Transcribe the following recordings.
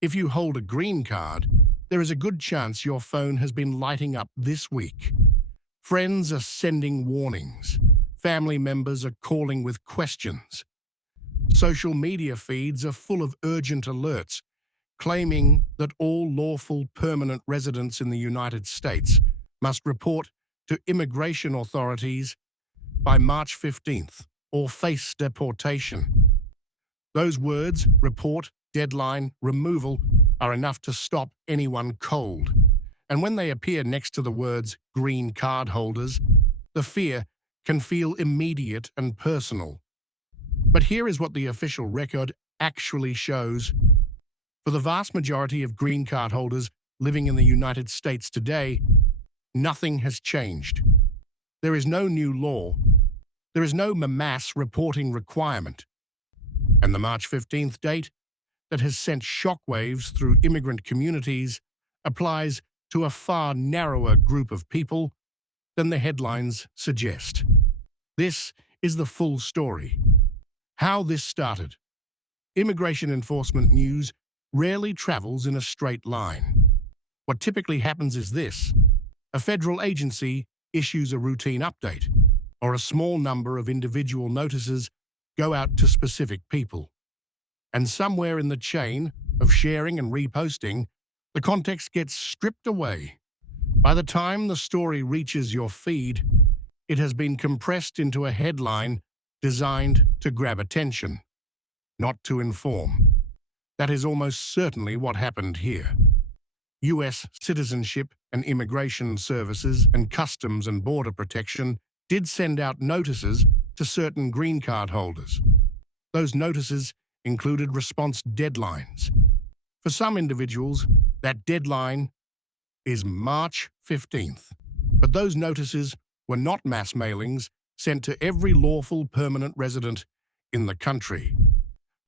If you hold a green card, there is a good chance your phone has been lighting up this week. Friends are sending warnings. Family members are calling with questions. Social media feeds are full of urgent alerts, claiming that all lawful permanent residents in the United States must report to immigration authorities by March 15th or face deportation. Those words, report, deadline, removal, are enough to stop anyone cold. And when they appear next to the words green card holders, the fear can feel immediate and personal. But here is what the official record actually shows. For the vast majority of green card holders living in the United States today, nothing has changed. There is no new law. There is no mass reporting requirement. And the March 15th date that has sent shockwaves through immigrant communities applies to a far narrower group of people than the headlines suggest. This is the full story. How this started. Immigration enforcement news rarely travels in a straight line. What typically happens is this: a federal agency issues a routine update, or a small number of individual notices go out to specific people. And somewhere in the chain of sharing and reposting, the context gets stripped away. By the time the story reaches your feed, it has been compressed into a headline designed to grab attention, not to inform. That is almost certainly what happened here. U.S. Citizenship and Immigration Services and Customs and Border Protection did send out notices to certain green card holders. Those notices included response deadlines. For some individuals, that deadline is March 15th. But those notices were not mass mailings sent to every lawful permanent resident in the country.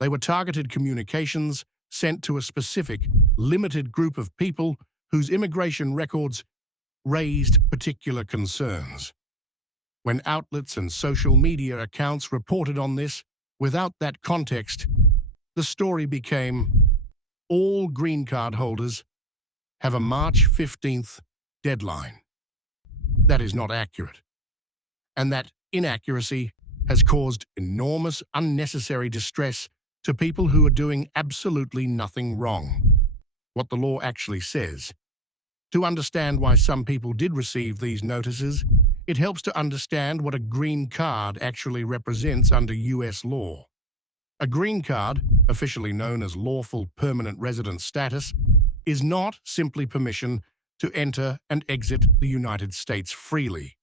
They were targeted communications sent to a specific, limited group of people whose immigration records raised particular concerns. When outlets and social media accounts reported on this, without that context, the story became, all green card holders have a March 15th deadline. That is not accurate. And that inaccuracy has caused enormous unnecessary distress to people who are doing absolutely nothing wrong. What the law actually says. To understand why some people did receive these notices, it helps to understand what a green card actually represents under U.S. law. A green card, officially known as lawful permanent resident status, is not simply permission to enter and exit the United States freely.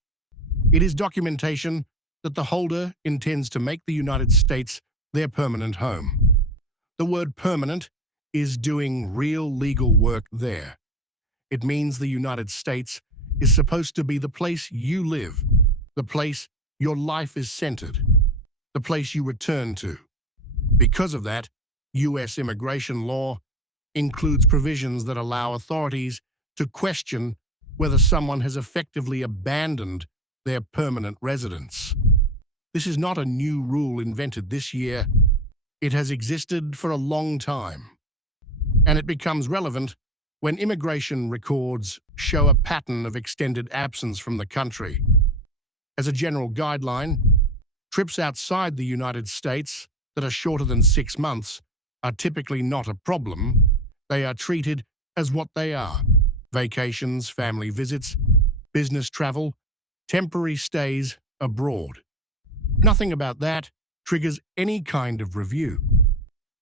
It is documentation that the holder intends to make the United States their permanent home. The word permanent is doing real legal work there. It means the United States is supposed to be the place you live, the place your life is centered, the place you return to. Because of that, U.S. immigration law includes provisions that allow authorities to question whether someone has effectively abandoned their permanent residence. This is not a new rule invented this year. It has existed for a long time, and it becomes relevant when immigration records show a pattern of extended absence from the country. As a general guideline, trips outside the United States that are shorter than 6 months are typically not a problem. They are treated as what they are: vacations, family visits, business travel, temporary stays abroad. Nothing about that triggers any kind of review.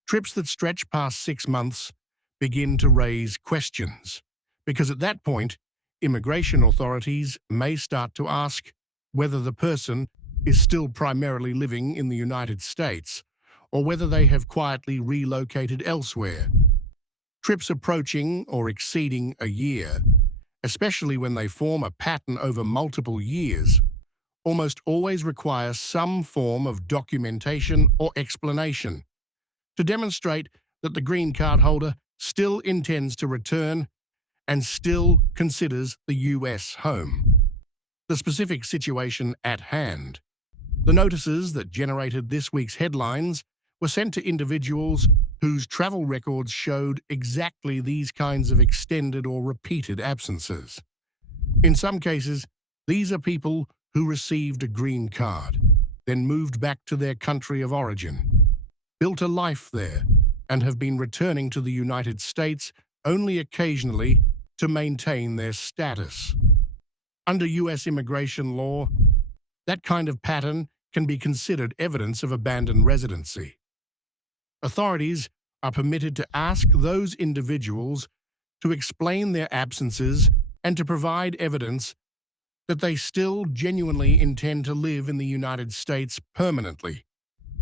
Trips that stretch past 6 months begin to raise questions, because at that point, immigration authorities may start to ask whether the person is still primarily living in the United States, or whether they have quietly relocated elsewhere. Trips approaching or exceeding a year, especially when they form a pattern over multiple years, almost always require some form of documentation or explanation to demonstrate that the green card holder still intends to return and still considers the U.S. home. The specific situation at hand. The notices that generated this week's headlines were sent to individuals whose travel records showed exactly these kinds of extended or repeated absences. In some cases, these are people who received a green card, then moved back to their country of origin, built a life there, and have been returning to the United States only occasionally to maintain their status. Under U.S. immigration law, that kind of pattern can be considered evidence of abandoned residency. Authorities are permitted to ask those individuals to explain their absences and to provide evidence that they still genuinely intend to live in the United States permanently.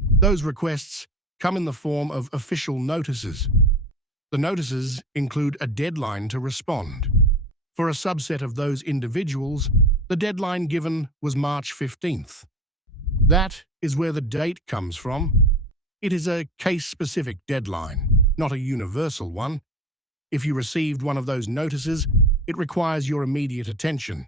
Those requests come in the form of official notices. The notices include a deadline to respond. For a subset of those individuals, the deadline given was March 15th. That is where the date comes from. It is a case-specific deadline, not a universal one. If you received one of those notices, it requires your immediate attention.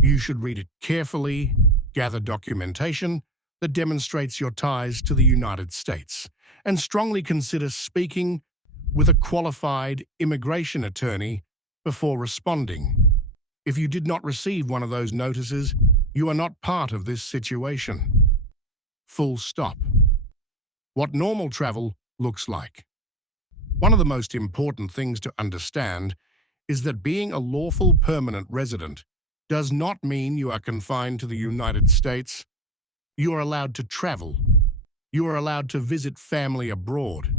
You should read it carefully, gather documentation that demonstrates your ties to the United States, and strongly consider speaking with a qualified immigration attorney before responding. If you did not receive one of those notices, you are not part of this situation. Full stop. What normal travel looks like. One of the most important things to understand is that being a lawful permanent resident does not mean you are confined to the United States. You are allowed to travel. You are allowed to visit family abroad,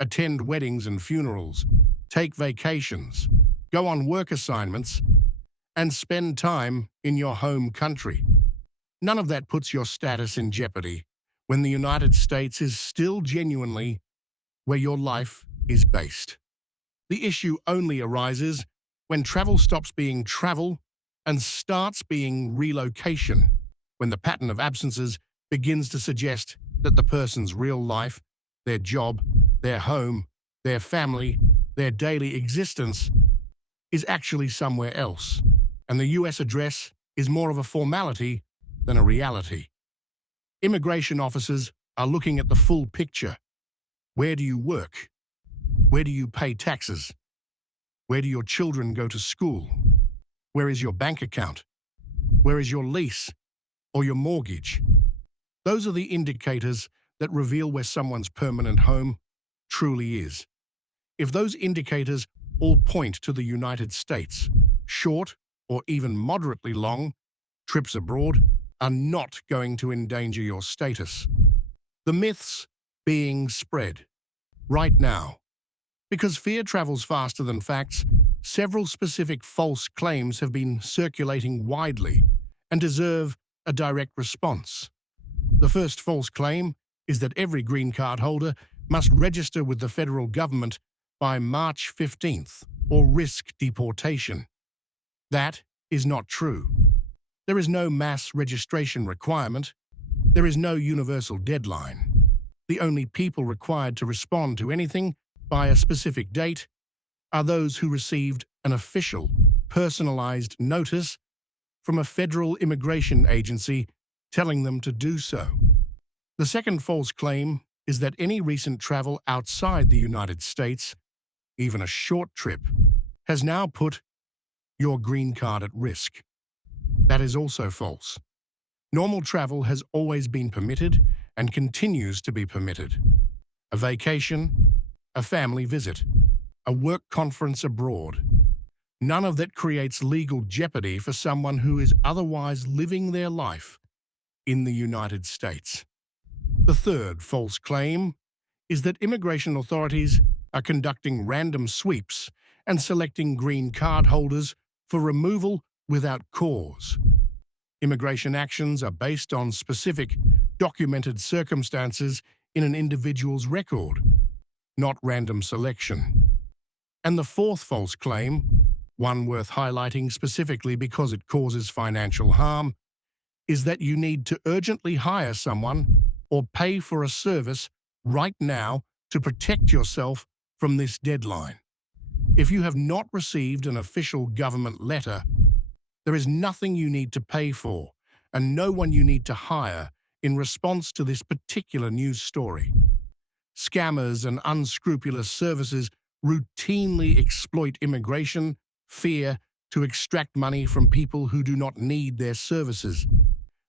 attend weddings and funerals, take vacations, go on work assignments, and spend time in your home country. None of that puts your status in jeopardy when the United States is still genuinely where your life is based. The issue only arises when travel stops being travel and starts being relocation, when the pattern of absences begins to suggest that the person's real life, their job, their home, their family, their daily existence is actually somewhere else, and the US address is more of a formality than a reality. Immigration officers are looking at the full picture. Where do you work? Where do you pay taxes? Where do your children go to school? Where is your bank account? Where is your lease or your mortgage? Those are the indicators that reveal where someone's permanent home truly is. If those indicators all point to the United States, short or even moderately long trips abroad are not going to endanger your status. The myths being spread right now. Because fear travels faster than facts, several specific false claims have been circulating widely and deserve a direct response. The first false claim is that every green card holder must register with the federal government by March 15th or risk deportation. That is not true. There is no mass registration requirement. There is no universal deadline. The only people required to respond to anything by a specific date are those who received an official, personalized notice from a federal immigration agency telling them to do so. The second false claim is that any recent travel outside the United States, even a short trip, has now put your green card at risk. That is also false. Normal travel has always been permitted and continues to be permitted. A vacation, a family visit, a work conference abroad. None of that creates legal jeopardy for someone who is otherwise living their life in the United States. The third false claim is that immigration authorities are conducting random sweeps and selecting green card holders for removal without cause. Immigration actions are based on specific, documented circumstances in an individual's record, not random selection. And the fourth false claim, one worth highlighting specifically because it causes financial harm, is that you need to urgently hire someone or pay for a service right now to protect yourself from this deadline. If you have not received an official government letter, there is nothing you need to pay for and no one you need to hire in response to this particular news story. Scammers and unscrupulous services routinely exploit immigration, fear, to extract money from people who do not need their services.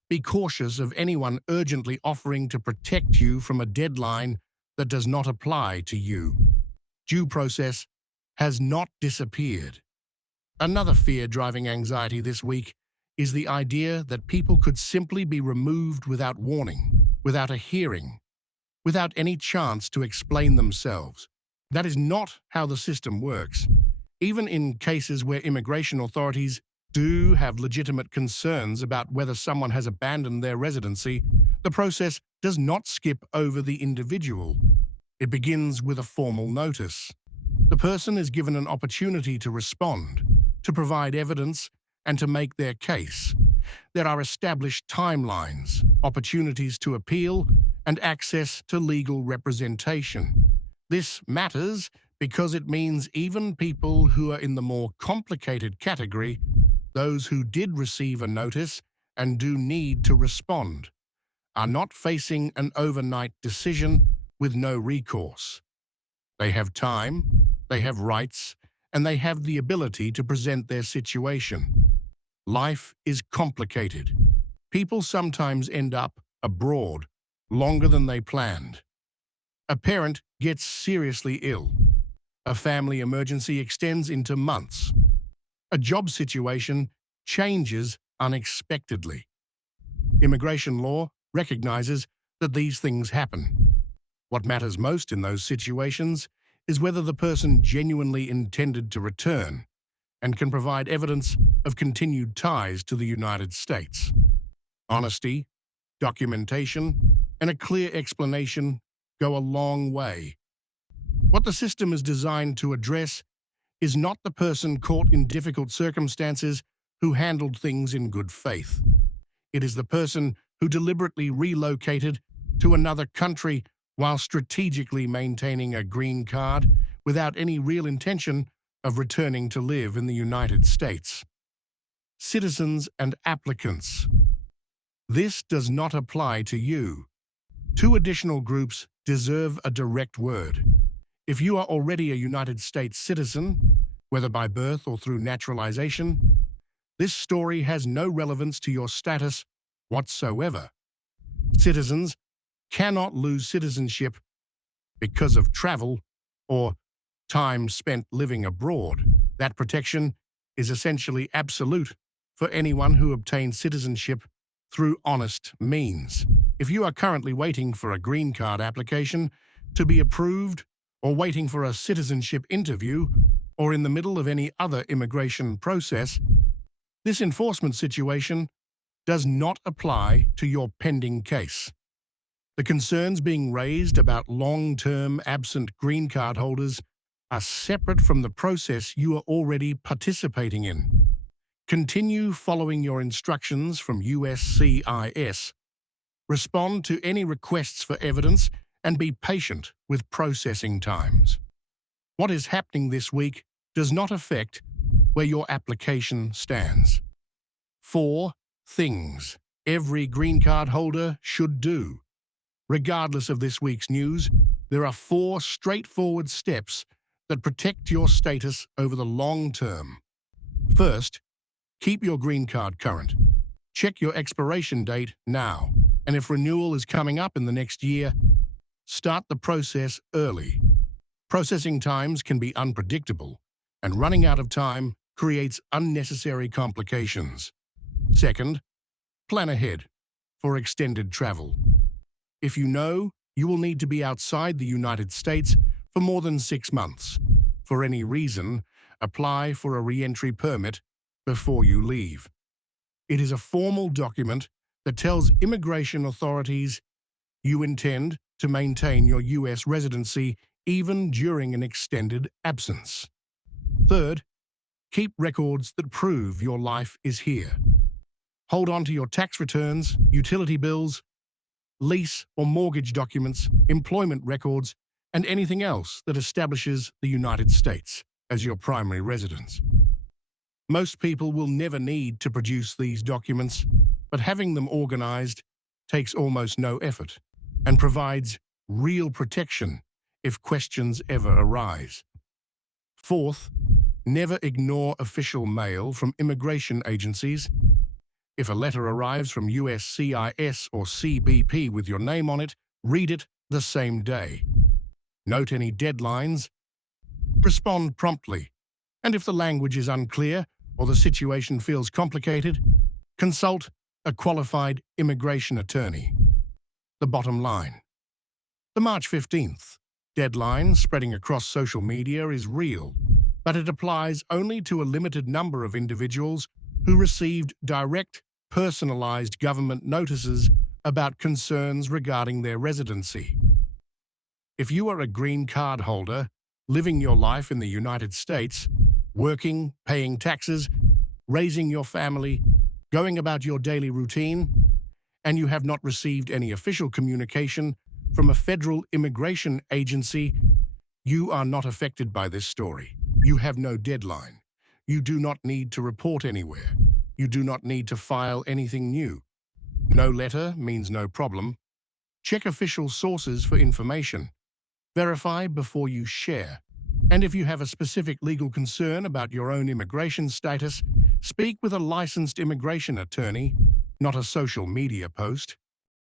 Be cautious of anyone urgently offering to protect you from a deadline that does not apply to you. Due process has not disappeared. Another fear driving anxiety this week is the idea that people could simply be removed without warning, without a hearing, without any chance to explain themselves. That is not how the system works. Even in cases where immigration authorities do have legitimate concerns about whether someone has abandoned their residency, the process does not skip over the individual. It begins with a formal notice. The person is given an opportunity to respond, to provide evidence, and to make their case. There are established timelines, opportunities to appeal, and access to legal representation. This matters because it means even people who are in the more complicated category, those who did receive a notice and do need to respond, are not facing an overnight decision with no recourse. They have time, they have rights, and they have the ability to present their situation. Life is complicated. People sometimes end up abroad longer than they planned. A parent gets seriously ill. A family emergency extends into months. A job situation changes unexpectedly. Immigration law recognizes that these things happen. What matters most in those situations is whether the person genuinely intended to return and can provide evidence of continued ties to the United States. Honesty, documentation, and a clear explanation go a long way. What the system is designed to address is not the person caught in difficult circumstances who handled things in good faith. It is the person who deliberately relocated to another country while strategically maintaining a green card without any real intention of returning to live in the United States. Citizens and applicants. This does not apply to you. Two additional groups deserve a direct word. If you are already a United States citizen, whether by birth or through naturalization, this story has no relevance to your status whatsoever. Citizens cannot lose citizenship because of travel or time spent living abroad. That protection is essentially absolute for anyone who obtains citizenship through honest means. If you are currently waiting for a green card application to be approved, or waiting for a citizenship interview, or in the middle of any other immigration process, this enforcement situation does not apply to your pending case. The concerns being raised about long-term absent green card holders are separate from the process you are already participating in. Continue following your instructions from USCIS. Respond to any requests for evidence and be patient with processing times. What is happening this week does not affect where your application stands. 4 things every green card holder should do. Regardless of this week's news, there are 4 straightforward steps that protect your status over the long term. First, keep your green card current. Check your expiration date now, and if renewal is coming up in the next year, start the process early. Processing times can be unpredictable, and running out of time creates unnecessary complications. Second, plan ahead for extended travel. If you know you will need to be outside the United States for more than 6 months, for any reason, apply for a re-entry permit before you leave. It is a formal document that tells immigration authorities you intend to maintain your U.S. residency even during an extended absence. Third, keep records that prove your life is here. Hold on to your tax returns, utility bills, lease or mortgage documents, employment records, and anything else that establishes the United States as your primary residence. Most people will never need to produce these documents, but having them organized takes almost no effort and provides real protection if questions ever arise. Fourth, never ignore official mail from immigration agencies. If a letter arrives from USCIS or CBP with your name on it, read it the same day. Note any deadlines. Respond promptly. And if the language is unclear or the situation feels complicated, consult a qualified immigration attorney. The bottom line. The March 15th deadline spreading across social media is real, but it applies only to a limited number of individuals who received direct, personalized government notices about concerns regarding their residency. If you are a green card holder, living your life in the United States, working, paying taxes, raising your family, going about your daily routine, and you have not received any official communication from a federal immigration agency, you are not affected by this story. You have no deadline. You do not need to report anywhere. You do not need to file anything new. No letter means no problem. Check official sources for information. Verify before you share. And if you have a specific legal concern about your own immigration status, speak with a licensed immigration attorney, not a social media post.